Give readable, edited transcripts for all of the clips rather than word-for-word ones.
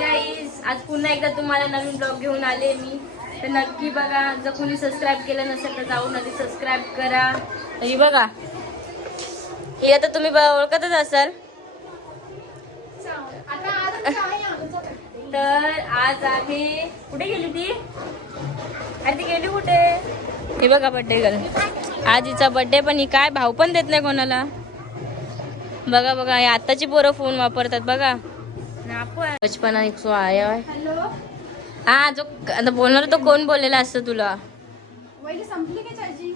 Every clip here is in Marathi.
गाईज, आज पुन्हा एकदा तुम्हाला नवीन ब्लॉग घेऊन आले मी. तर नक्की बघा, जर कोणी सबस्क्राईब केलं नसेल तर जाऊन आधी सबस्क्राईब करा. तरी बघा, हे आता तुम्ही ओळखतच असाल. तर आज आम्ही कुठे गेली ती? अरे ती गेली कुठे? हे बघा, बर्थडे गर्ल. आज हिचा बर्थडे, पण ही काय भाव पण देत नाही कोणाला. बघा बघा, हे आताची पोरं फोन वापरतात बघा. बचपना एक सो आया है. हा, जो आता बोलणार तो कोण बोललेला असतं तुला? संपली का चार्जिंग?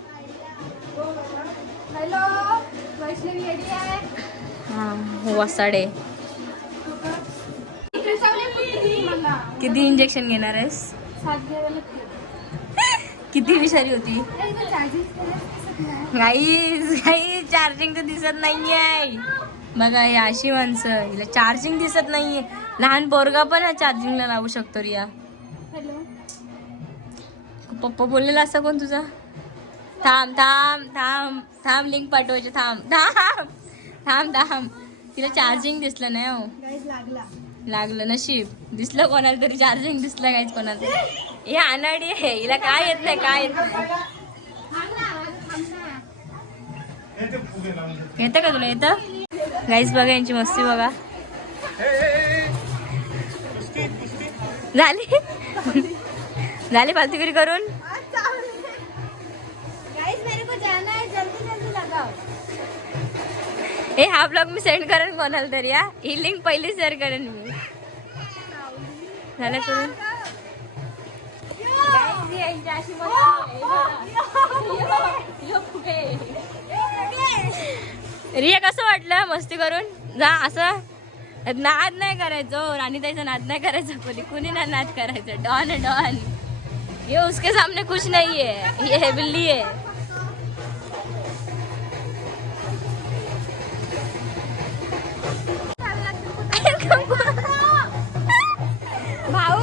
हॅलो, वैष्णवी रेडी आहे? हा, वासाडे. किती इंजेक्शन घेणार आहेस? 7 घ्यावे. किती विषारी होती गाईज. गाईज, चार्जिंग तर दिसत नाहीये. बघा, हे अशी माणसं, हिला चार्जिंग दिसत नाहीये. लहान पोरगा पण हा चार्जिंगला लावू शकतो. रिया, पप्पा बोललेला असा कोण तुझा? थांब थांब थांब थांब, लिंक पाठवायची. थांब थांब थांब थांब. तिला चार्जिंग दिसलं नाही. हो, लागलं नशीब. दिसलं कोणाला तरी चार्जिंग दिसलं. काहीच कोणाला तरी. हे अनाडी आहे, हिला काय येत नाही, काय येत नाही. येतं का तुला? येतं गाईस. बघा यांची मस्ती बघा. झाली झाली फालतूगिरी करून. हे हा ब्लॉग मी सेंड करेन कोणाला तरी. या ही लिंक पहिली शेअर करेन मी. झालं करून. रिया, कसं वाटलं मस्ती करून? जा, असं नाद नाही करायचं. राणीताईचा नाद नाही करायचा. कधी कुणी ना नाद करायचं. डॉन है डॉन. ये उसके सामने कुछ नहीं है, ये बिल्ली है. भाऊ,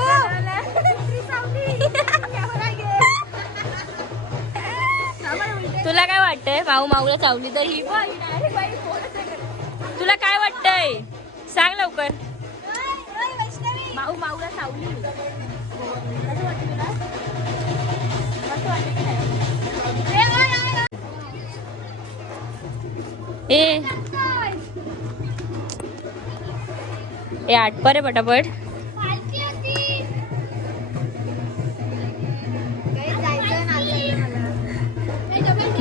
तुला काय वाटतंय? भाऊ माऊला चावली तर ही. तुला काय वाटतंय? सांग लवकर. भाऊ माऊला चावली. ए आटपर रे पटापट.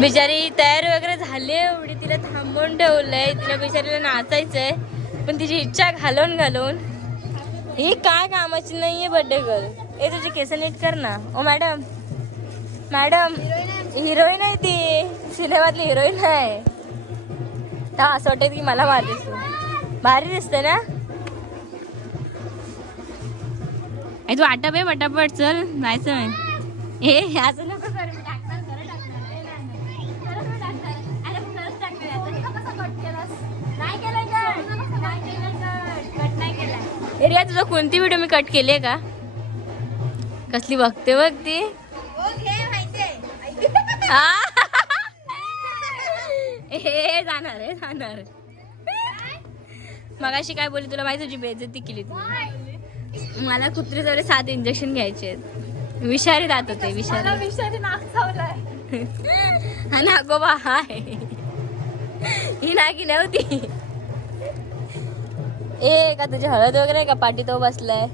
बिचारी तयार वगैरे झाली एवढी. तिला थांबवून ठेवलंय. तिला बिचारीला नाचायचंय, पण तिची इच्छा घालून घालून ही काय कामाची नाहीये बर्थडे गर्ल. ए, तुझी केस नीट कर ना. ओ मॅडम, मॅडम, हिरोईन आहे ती, सिनेमातली हिरोईन आहे. तर असं वाटत की मला मारलीस तू. भारी दिसते ना. तू आटप आहे पटापट. चल जायचं आहे. हे असं नको कर. रिया, तुझा कोणती व्हिडिओ मी कट केली का? कसली बघते बघ ती. हे जाणार आहे, जाणार. मगाशी काय बोलली तुला माहिती? तुझी बेइज्जती केली तुम्ही. मला कुत्री जवळ 7 इंजेक्शन घ्यायचे. विषारी राहत होते. विषारी नाक चावलाय. हा नागोबा हाय. ही नागी नव्हती. ए, का तुझी हळद वगैरे का पाठी तो बसलाय?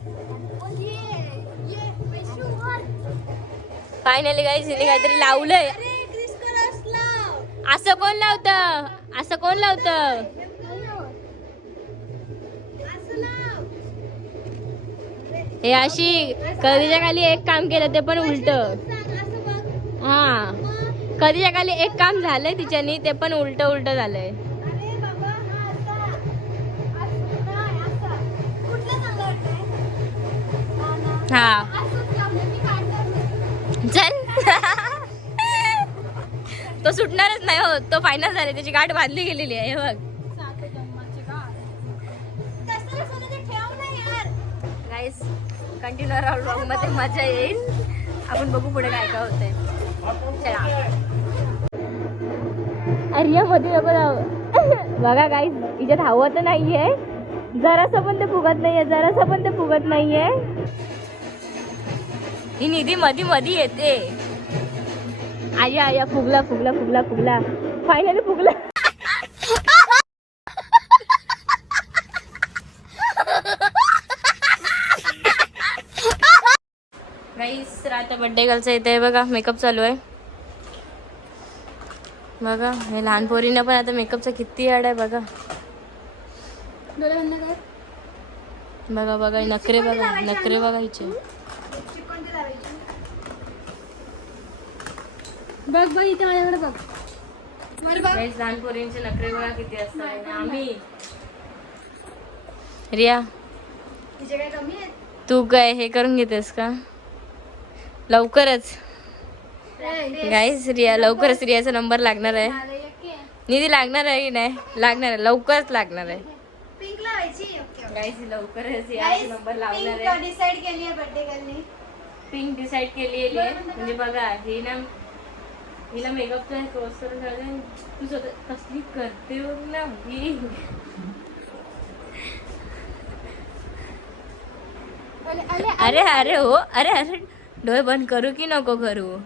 फायनली गाईस, हिने काहीतरी लावलंय. असं कोण लावतं? असं कोण लावतं? हे अशी कधीच्या खाली एक काम केलं ते पण उलट. हा, कधीच्या खाली एक काम झालंय तिच्यानी, ते पण उलट उलट झालंय. हा, चल. तो सुटणारच नाही. हो, तो फायनल झाले. त्याची गाठ बांधली गेलेली आहे. हे बघ गाईस, कंटिन्यू राहून ब्लॉग मध्ये मजा येईल. आपण बघू पुढे काय काय होतंय. चला. अरे मध्ये नको जाऊ. बघा गाईस, हिच्यात हवं तर नाहीये. जरासं पण ते फुगत नाहीये, जरासं पण ते फुगत नाहीये. ही निधी मधी मधी येते. आया आया फुगला फुगला फुगला फुगला फायनली फुगला. गाईस आता बर्थडे गर्लचा इथे बघा मेकअप चालू आहे. बघा हे लहान पोरींना पण आता मेकअपचा किती ॲड आहे बघा. डोळे बंद कर. बघा बघा नखरे बघा, नखरे बघा हिचे. लिपस्टिक कोणती लावायची? बघ बघ इथे माझ्याकडे बघ. गाईस लहान पोरींचे नखरे बघा किती असतात. आणि आम्ही रिया तिचे काय कमी आहेत? तू काय हे करून घेतेस का लवकरच? गाईस रिया लवकरच रियाचा नंबर लागणार आहे. निधी लागणार आहे की नाही? लागणार आहे, लवकरच लागणार आहे. पिंक लावायची. गाईस लवकरच रियाचा नंबर लावणार आहे. डिसाइड केली आहे बर्थडे गर्लने. पिंक डिसाइड केली आहे. म्हणजे बघा ही ना हिला मेकअपचा कोर्स करून ठेवला. तू स्वतः कसली करते बघ ना ही. अरे अरे हो अरे अरे डोळे बंद करू की नको करू?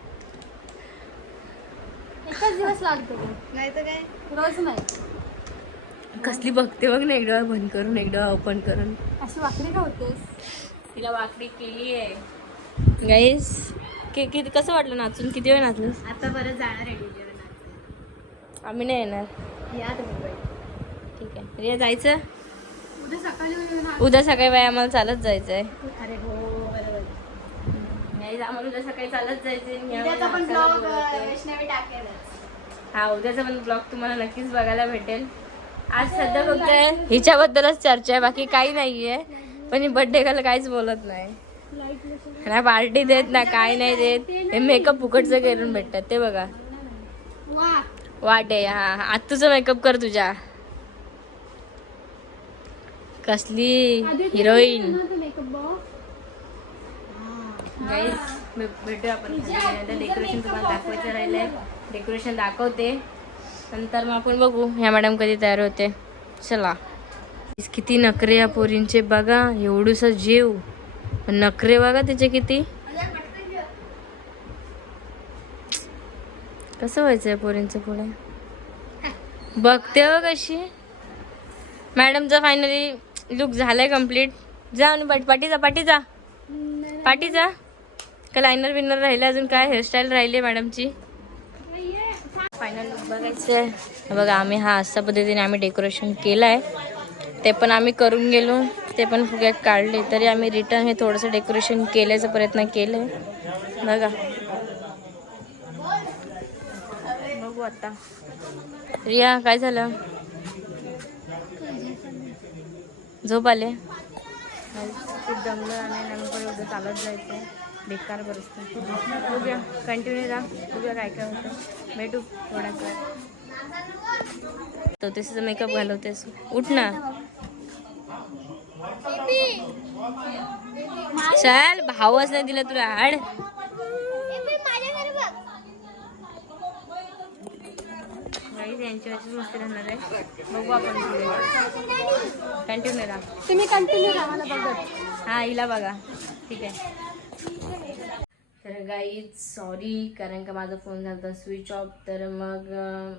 एकच दिवस लागतो. नाही तर काय रोज नाही. कसली बघते बघ ना, एक डोळा बंद करून एक डोळा ओपन करून. अशी वाकडी का होतेस? तिला वाकडी केली आहे. गाईस किती कसं वाटलं नाचून? किती वेळ नाचलं? आता बरं जाणार आहे डीजे. आम्ही नाही येणार. या तुम्ही. ठीक आहे रिया जायचं. उद्या सकाळी उद्या सकाळी बाई आम्हाला चालत जायचं आहे. अरे हो बरोबर. नाही आम्हाला उद्या सकाळी चालत जायचंय. उद्याचा पण ब्लॉग वैष्णवी टाकेलच. हा उद्याचा पण ब्लॉग तुम्हाला नक्कीच बघायला भेटेल. आज सध्या फक्त हिच्याबद्दलच चर्चा आहे, बाकी काही नाहीये. पण ही बर्थडे गर्ल काहीच बोलत नाही ना, पार्टी देत ना काय नाही देत. हे मेकअप फुकटचं करून भेटतात ते बघा. वाट आहे. हा आज तुझं मेकअप कर तुझ्या. कसली हिरोईन. भेटू आपण. डेकोरेशन तुम्हाला दाखवायचं राहिलंय. डेकोरेशन दाखवते नंतर मग आपण बघू ह्या मॅडम कधी तयार होते. चला. किती नखरे या पोरींचे बघा. एवढूसा जीव नखरे बघा तिचे किती. कसं व्हायचंय पोरींचं पुढे बघते हो कशी. मॅडमचा फायनली लुक झालाय कम्प्लीट. जा आणि पाठी जा का लायनर विनर राहिले अजून काय हेअरस्टाईल राहिली मॅडमची. फायनल लुक बघायचंय बघा. आम्ही हा अशा पद्धतीने आम्ही डेकोरेशन केलं आहे. ते पण आम्ही करून गेलो, ते पण फुग्यात काढले. तरी आम्ही रिटर्न हे थोडंसं डेकोरेशन केल्याचा प्रयत्न केलं बघा. बघू आता. रिया काय झालं? झोप आले? खूप दमलं आणि नंतर उद्या चालत जायचं. बेकार परिस्थिती. बघूया कंटिन्यू राहा. बघूया काय काय होतं. भेटू थोड्याच वेळ. तो तसं मेकअप घालवतेस. उठ ना. चल भावच नाही दिला तुला. हाड यांची अशीच मस्ती राहणार आहे. बघू आपण कंटिन्यू राहा. तुम्ही कंटिन्यू राहा मला बघत. हा हिला बघा. ठीक आहे. तर गाईज सॉरी कारण का माझा फोन झाला स्विच ऑफ. तर मग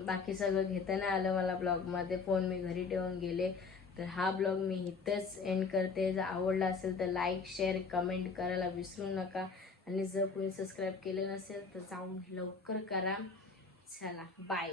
बाकी सगळं घेता नाही आलं मला ब्लॉगमध्ये. फोन मी घरी ठेवून गेले. तर हा ब्लॉग मी इथंच एंड करते. जर आवडला असेल तर लाईक शेअर कमेंट करायला विसरू नका. आणि जर कोणी सबस्क्राईब केलं नसेल तर जाऊन लवकर करा. चला बाय.